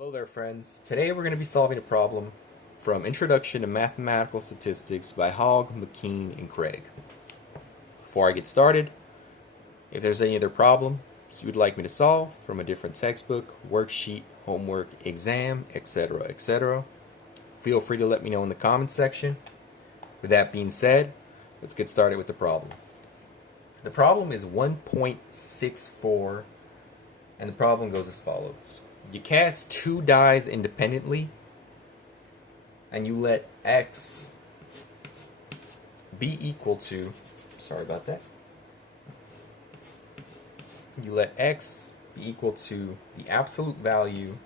Hello there, friends. Today we're going to be solving a problem from Introduction to Mathematical Statistics by Hogg, McKean, and Craig. Before I get started, if there's any other problems you would like me to solve from a different textbook, worksheet, homework, exam, etc., feel free to let me know in the comments section. With that being said, let's get started with the problem. The problem is 1.64, and the problem goes as follows. You cast two dies independently, and you let x be equal to, sorry about that, you let x be equal to the absolute value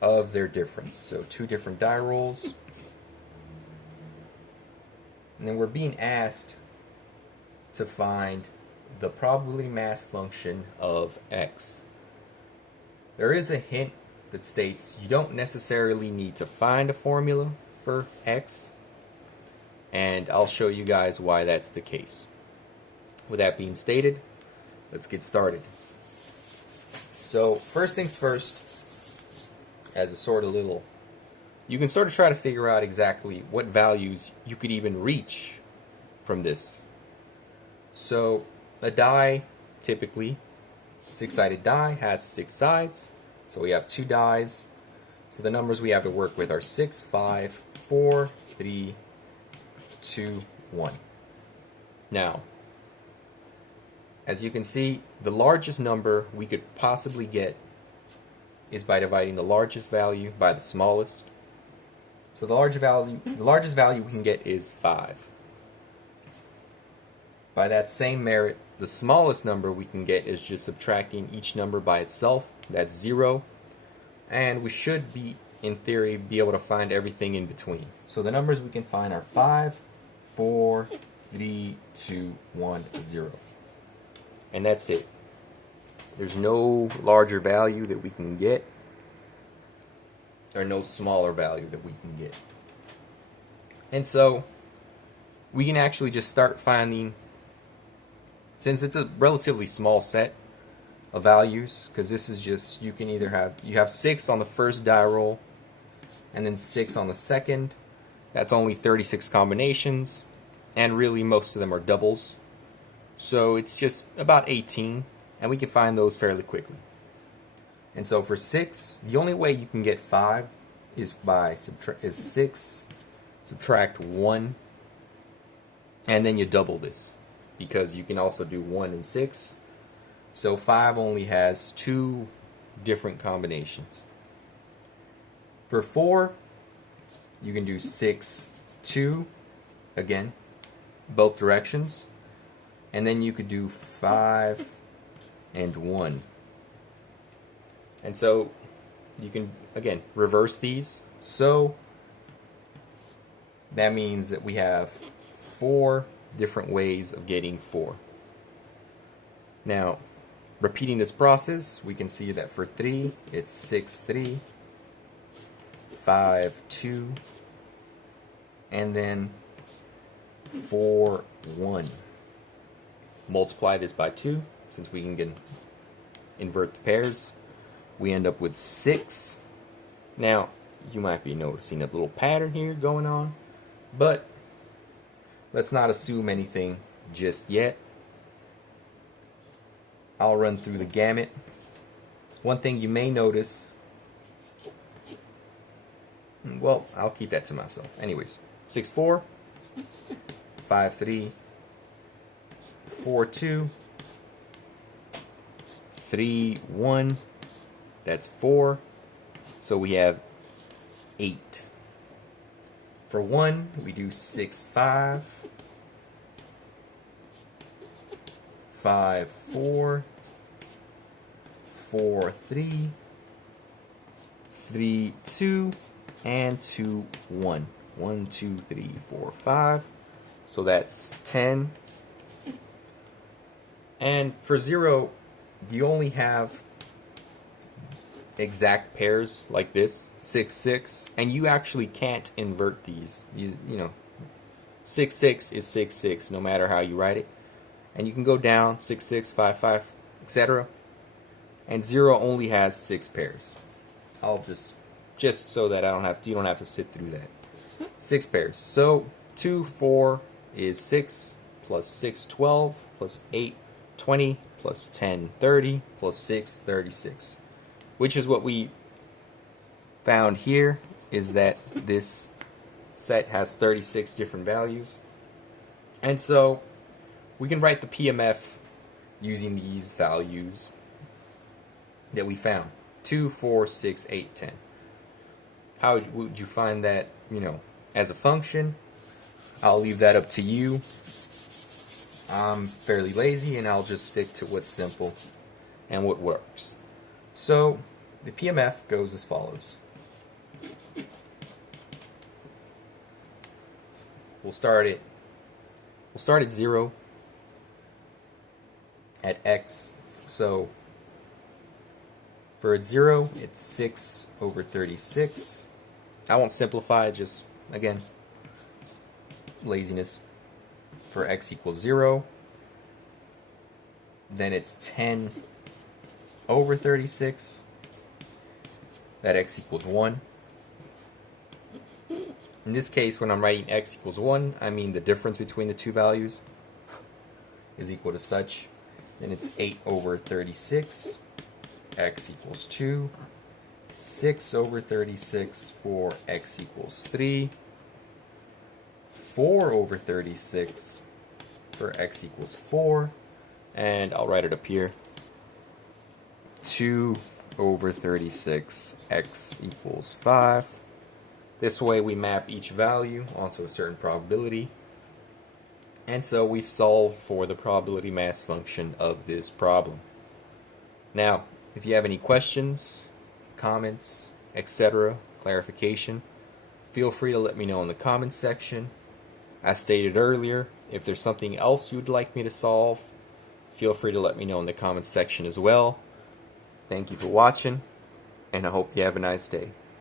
of their difference. So two different die rolls. And then we're being asked to find the probability mass function of x. There is a hint that states you don't necessarily need to find a formula for x, and I'll show you guys why that's the case. With that being stated, let's get started. So first things first, as a sort of little, you can sort of try to figure out exactly what values you could even reach from this. So a die, typically, six-sided die has six sides, so we have two dies. So the numbers we have to work with are 6, 5, 4, 3, 2, 1. Now, as you can see, the largest number we could possibly get is by dividing the largest value by the smallest. So the largest value we can get is 5. By that same merit, the smallest number we can get is just subtracting each number by itself. That's 0. And we should be, in theory, be able to find everything in between. So the numbers we can find are 5, 4, 3, 2, 1, 0. And that's it. There's no larger value that we can get, or no smaller value that we can get. And so we can actually just start finding, since it's a relatively small set of values, because this is just, you can either have, you have 6 on the first die roll and then 6 on the second. That's only 36 combinations, and really most of them are doubles. So it's just about 18, and we can find those fairly quickly. And so for 6, the only way you can get 5 is by 6, subtract 1, and then you double this, because you can also do 1 and 6. So 5 only has 2 different combinations. For 4, you can do 6, 2, again, both directions. And then you could do 5 and 1. And so you can, again, reverse these. So that means that we have 4 different ways of getting 4. Now, repeating this process, we can see that for 3, it's 6, 3, 5, 2, and then 4, 1. Multiply this by 2, since we can invert the pairs. We end up with 6. Now, you might be noticing a little pattern here going on, but let's not assume anything just yet. I'll run through the gamut. One thing you may notice, well, I'll keep that to myself. Anyways, 6, 4, 5, 3, 4, 2, 3, 1, that's 4, so we have 8. For 1, we do 6, 5, 5, 4, 4, 3, 3, 2, and 2, 1. 1, 2, 3, 4, 5, so that's 10. And for 0, you only have exact pairs like this, 6, 6, and you actually can't invert these. You know, 6, 6 is 6, 6, no matter how you write it. And you can go down 6, 6, 5, 5, etc. And 0 only has 6 pairs. I'll just so that you don't have to sit through that. 6 pairs. So 2, 4 is 6, plus 6, 12, plus 8, 20, plus 10, 30, plus 6, 36. Which is what we found here, is that this set has 36 different values. And so we can write the PMF using these values that we found. 2, 4, 6, 8, 10. How would you find that, as a function? I'll leave that up to you. I'm fairly lazy, and I'll just stick to what's simple and what works. So the PMF goes as follows. We'll start at 0 at x. So for at 0, it's 6 over 36. I won't simplify, just, again, laziness. For x equals 0, then it's 10 over 36. That x equals 1. In this case, when I'm writing x equals 1, I mean the difference between the two values is equal to such. Then it's 8 over 36. X equals 2. 6 over 36 for x equals 3. 4 over 36 for x equals 4. And I'll write it up here. 2 over 36, x equals 5. This way we map each value onto a certain probability. And so we've solved for the probability mass function of this problem. Now, if you have any questions, comments, etc., clarification, feel free to let me know in the comments section. As stated earlier, if there's something else you'd like me to solve, feel free to let me know in the comments section as well. Thank you for watching, and I hope you have a nice day.